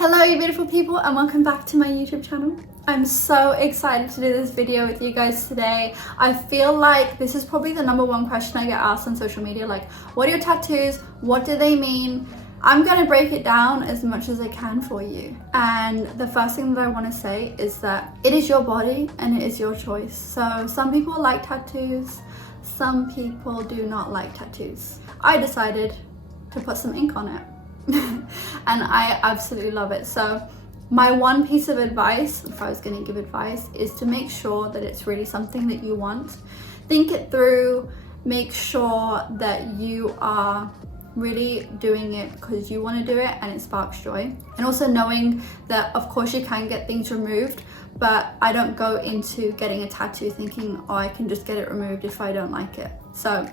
Hello you beautiful people and welcome back to my YouTube channel. I'm so excited to do this video with you guys today. I feel like this is probably the number one question I get asked on social media, like what are your tattoos? What do they mean? I'm gonna break it down as much as I can for you. And the first thing that I want to say is that it is your body and it is your choice. So some people like tattoos, some people do not like tattoos. I decided to put some ink on it. And I absolutely love it. So my one piece of advice, if I was going to give advice, is to make sure that it's really something that you want. Think it through, make sure that you are really doing it because you want to do it and it sparks joy. And also knowing that of course you can get things removed, but I don't go into getting a tattoo thinking, oh, I can just get it removed if I don't like it. So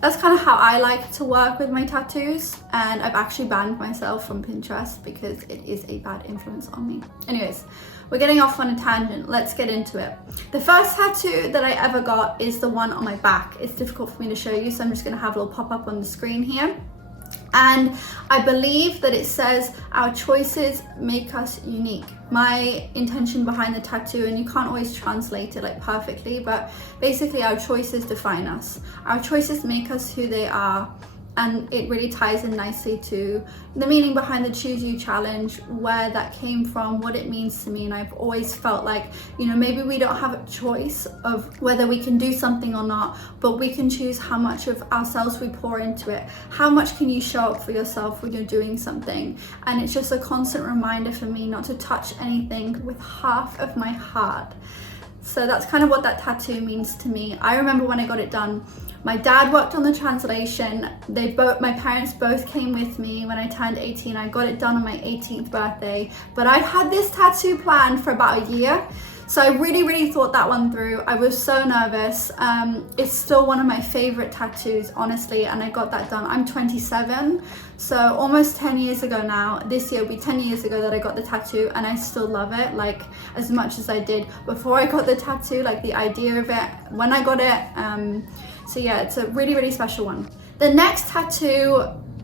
that's kind of how I like to work with my tattoos, and I've actually banned myself from Pinterest because it is a bad influence on me. Anyways, we're getting off on a tangent. Let's get into it. The first tattoo that I ever got is the one on my back. It's difficult for me to show you, so I'm just going to have a little pop up on the screen here. And I believe that it says our choices make us unique. My intention behind the tattoo, and you can't always translate it like perfectly, but basically our choices define us. Our choices make us who they are. And it really ties in nicely to the meaning behind the Choose You Challenge, where that came from, what it means to me. And I've always felt like, you know, maybe we don't have a choice of whether we can do something or not, but we can choose how much of ourselves we pour into it. How much can you show up for yourself when you're doing something? And it's just a constant reminder for me not to touch anything with half of my heart. So that's kind of what that tattoo means to me. I remember when I got it done, my dad worked on the translation. My parents both came with me when I turned 18. I got it done on my 18th birthday, but I had this tattoo planned for about a year. So I really thought that one through. I was so nervous. It's still one of my favorite tattoos, honestly, and I got that done. I'm 27, so almost 10 years ago now. This year will be 10 years ago that I got the tattoo, and I still love it, like as much as I did before I got the tattoo, like the idea of it, when I got it. So yeah, it's a really special one. The next tattoo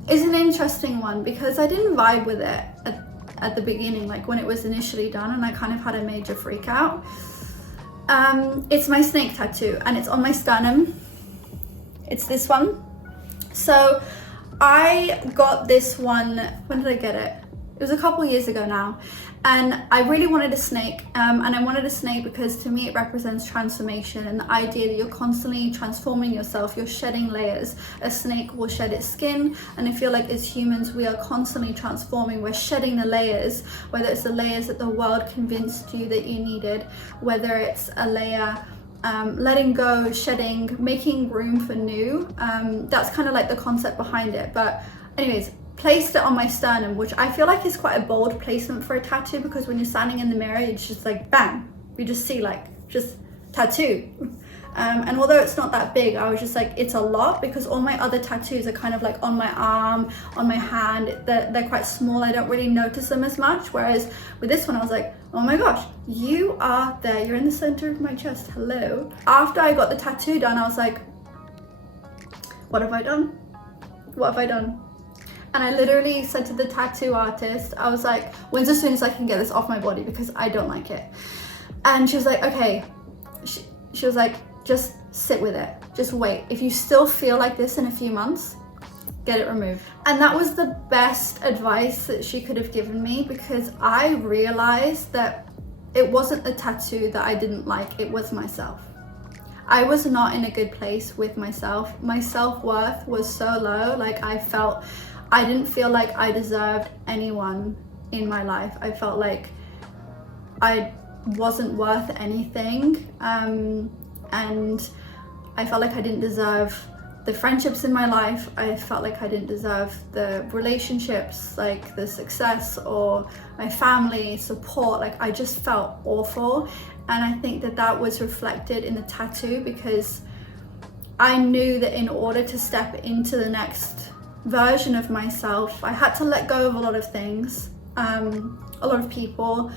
is an interesting one because I didn't vibe with it at the beginning, like when it was initially done, and I kind of had a major freak out. It's my snake tattoo and it's on my sternum. It's this one. So I got this one, when did I get it? It was a couple years ago now, and I really wanted a snake, and I wanted a snake because to me it represents transformation and the idea that you're constantly transforming yourself, you're shedding layers. A snake will shed its skin, and I feel like as humans we are constantly transforming. We're shedding the layers, whether it's the layers that the world convinced you that you needed, whether it's a layer letting go, shedding, making room for new. That's kind of like the concept behind it. But anyways, placed it on my sternum, which I feel like is quite a bold placement for a tattoo, because when you're standing in the mirror it's just like bang, you just see like just tattoo. And although it's not that big, I was just like, it's a lot, because all my other tattoos are kind of like on my arm, on my hand. They're quite small, I don't really notice them as much, whereas with this one I was like, oh my gosh, you are there, you're in the center of my chest, hello. After I got the tattoo done, I was like, what have I done? What have I done? And I literally said to the tattoo artist, I was like, when's as soon as I can get this off my body, because I don't like it. And she was like, okay. She was like, just sit with it, just wait. If you still feel like this in a few months, get it removed. And that was the best advice that she could have given me, because I realized that it wasn't the tattoo that I didn't like, it was myself. I was not in a good place with myself. My self-worth was so low. Like I didn't feel like I deserved anyone in my life. I felt like I wasn't worth anything. And I felt like I didn't deserve the friendships in my life. I felt like I didn't deserve the relationships, like the success or my family support. Like I just felt awful. And I think that that was reflected in the tattoo, because I knew that in order to step into the next version of myself, I had to let go of a lot of things, a lot of people,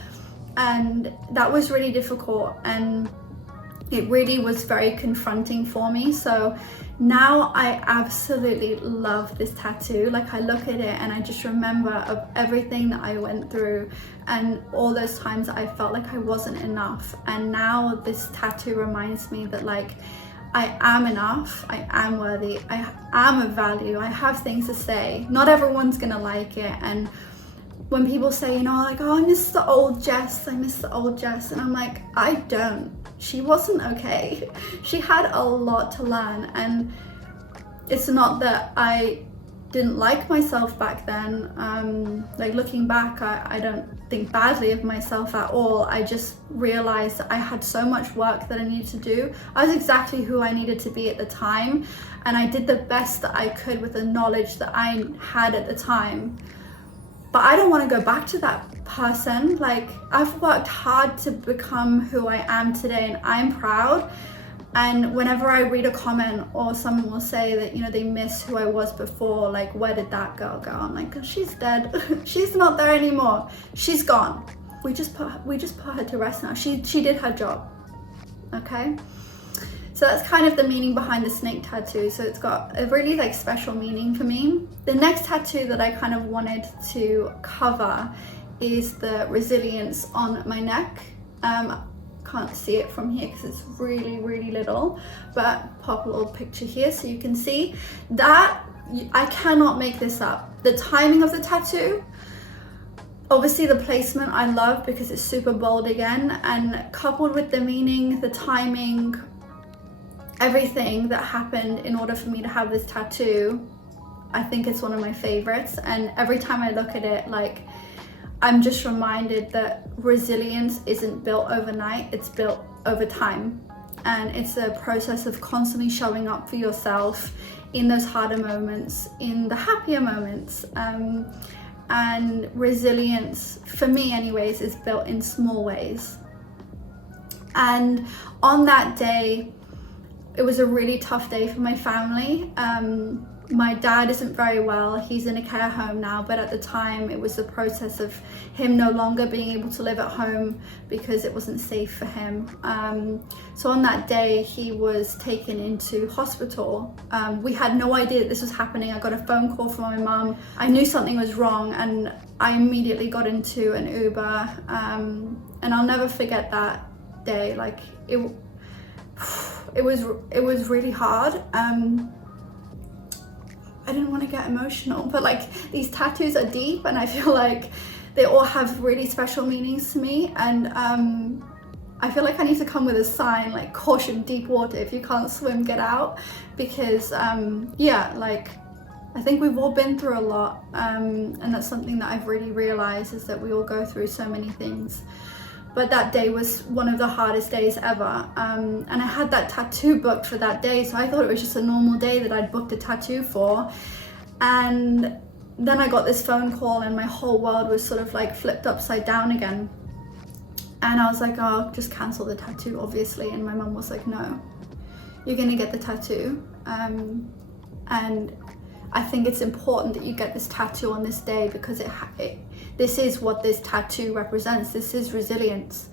and that was really difficult, and it really was very confronting for me. So Now I absolutely love this tattoo. Like I look at it and I just remember of everything that I went through and all those times I felt like I wasn't enough. And now this tattoo reminds me that like I am enough, I am worthy, I am of value, I have things to say. Not everyone's gonna like it, and when people say, you know, like, oh, I miss the old Jess, I miss the old Jess, and I'm like, I don't. She wasn't okay. She had a lot to learn, and it's not that I didn't like myself back then. Like looking back, I don't think badly of myself at all. I just realized that I had so much work that I needed to do. I was exactly who I needed to be at the time, and I did the best that I could with the knowledge that I had at the time. But I don't want to go back to that person. Like, I've worked hard to become who I am today, and I'm proud. And whenever I read a comment or someone will say that, you know, they miss who I was before, like, where did that girl go? I'm like, she's dead. She's not there anymore. She's gone. We just put her to rest now. She did her job. Okay? So that's kind of the meaning behind the snake tattoo. So it's got a really like special meaning for me. The next tattoo that I kind of wanted to cover is the resilience on my neck. Can't see it from here because it's really, really little, but pop a little picture here so you can see that. I cannot make this up. The timing of the tattoo, obviously the placement I love because it's super bold again, and coupled with the meaning, the timing, everything that happened in order for me to have this tattoo, I think it's one of my favorites. And every time I look at it, like, I'm just reminded that resilience isn't built overnight, it's built over time. And it's a process of constantly showing up for yourself in those harder moments, in the happier moments. And resilience, for me anyways, is built in small ways. And on that day, it was a really tough day for my family. My dad isn't very well. He's in a care home now, but at the time it was the process of him no longer being able to live at home because it wasn't safe for him. So on that day, he was taken into hospital. We had no idea that this was happening. I got a phone call from my mum. I knew something was wrong, and I immediately got into an Uber. And I'll never forget that day. Like, it was really hard. I didn't want to get emotional, but like, these tattoos are deep, and I feel like they all have really special meanings to me. And I feel like I need to come with a sign like, caution, deep water, if you can't swim, get out. Because yeah, like, I think we've all been through a lot, and that's something that I've really realized, is that we all go through so many things. But that day was one of the hardest days ever. And I had that tattoo booked for that day, so I thought it was just a normal day that I'd booked a tattoo for. And then I got this phone call, and my whole world was sort of like flipped upside down again. And I was like, oh, just cancel the tattoo, obviously. And my mum was like, no, you're gonna get the tattoo. And I think it's important that you get this tattoo on this day, because this is what this tattoo represents. This is resilience,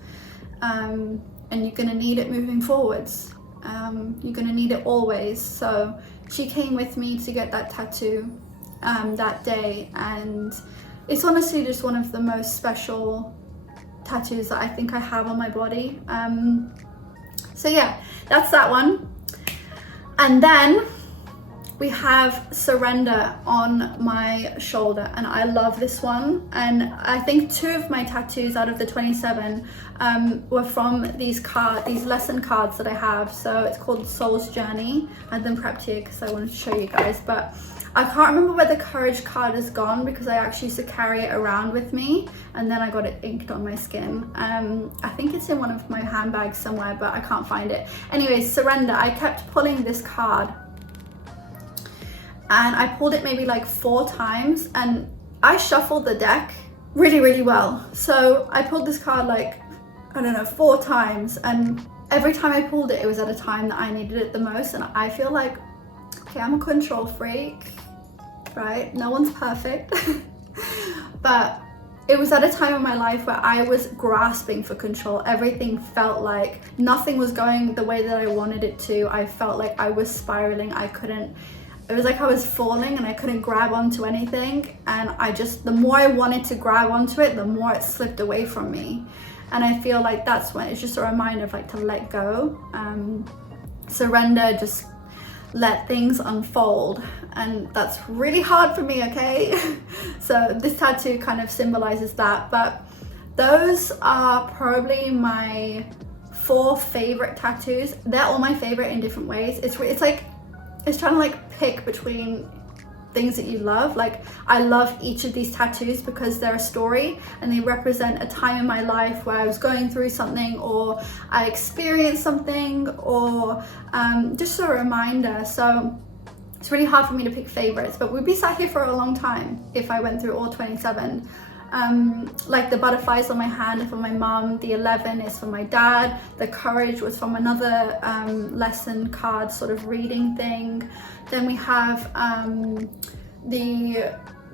and you're gonna need it moving forwards. You're gonna need it always. So she came with me to get that tattoo that day, and it's honestly just one of the most special tattoos that I think I have on my body. So yeah, that's that one. And then we have Surrender on my shoulder, and I love this one. And I think 2 of my tattoos out of the 27 were from these lesson cards that I have. So it's called Soul's Journey. I had them prepped here because I wanted to show you guys, but I can't remember where the Courage card is gone, because I actually used to carry it around with me, and then I got it inked on my skin. I think it's in one of my handbags somewhere, but I can't find it. Anyways, Surrender, I kept pulling this card, and I pulled it maybe like 4 times, and I shuffled the deck really, really well. So I pulled this card like, I don't know, 4 times, and every time I pulled it, it was at a time that I needed it the most. And I feel like, okay, I'm a control freak, right? No one's perfect. But it was at a time in my life where I was grasping for control. Everything felt like nothing was going the way that I wanted it to. I felt like I was spiraling. It was like I was falling and I couldn't grab onto anything. And the more I wanted to grab onto it, the more it slipped away from me. And I feel like that's when it's just a reminder of like to let go, surrender, just let things unfold. And that's really hard for me, okay? So this tattoo kind of symbolizes that. But those are probably my 4 favorite tattoos. They're all my favorite in different ways. It's trying to like pick between things that you love. Like, I love each of these tattoos because they're a story and they represent a time in my life where I was going through something, or I experienced something, or just a reminder. So it's really hard for me to pick favorites, but we'd be sat here for a long time if I went through all 27. Like the butterflies on my hand are for my mom, the 11 is for my dad, the courage was from another lesson card sort of reading thing. Then we have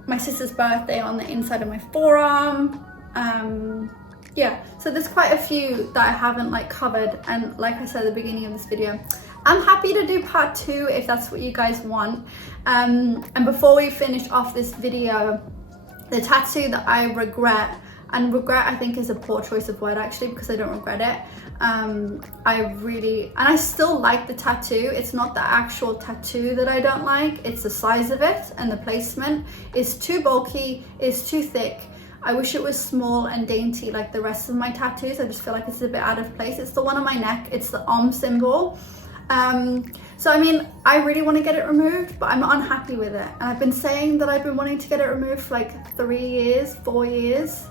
my sister's birthday on the inside of my forearm. Yeah, so there's quite a few that I haven't like covered, and like I said at the beginning of this video, I'm happy to do part 2 if that's what you guys want. And before we finish off this video, the tattoo that I regret, and regret I think is a poor choice of word actually, because I don't regret it. I still like the tattoo. It's not the actual tattoo that I don't like, it's the size of it and the placement. It's too bulky, it's too thick. I wish it was small and dainty like the rest of my tattoos. I just feel like it's a bit out of place. It's the one on my neck, it's the symbol. So I mean, I really want to get it removed, but I'm not unhappy with it. And I've been saying that I've been wanting to get it removed for like 3 years, 4 years,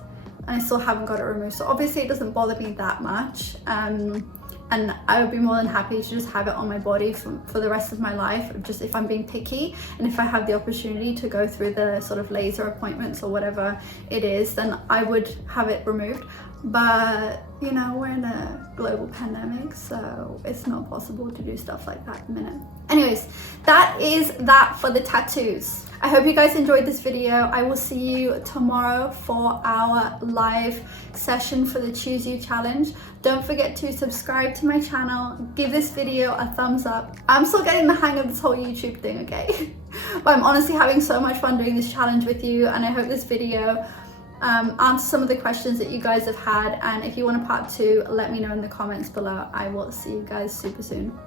and I still haven't got it removed. So obviously it doesn't bother me that much. And I would be more than happy to just have it on my body for the rest of my life, just if I'm being picky, and if I have the opportunity to go through the sort of laser appointments or whatever it is, then I would have it removed. But you know, we're in a global pandemic, so it's not possible to do stuff like that at the minute. Anyways, that is that for the tattoos. I hope you guys enjoyed this video. I will see you tomorrow for our live session for the Choose You challenge. Don't forget to subscribe to my channel, give this video a thumbs up. I'm still getting the hang of this whole YouTube thing, okay? But I'm honestly having so much fun doing this challenge with you, and I hope this video answer some of the questions that you guys have had. And if you want a part 2, let me know in the comments below. I will see you guys super soon.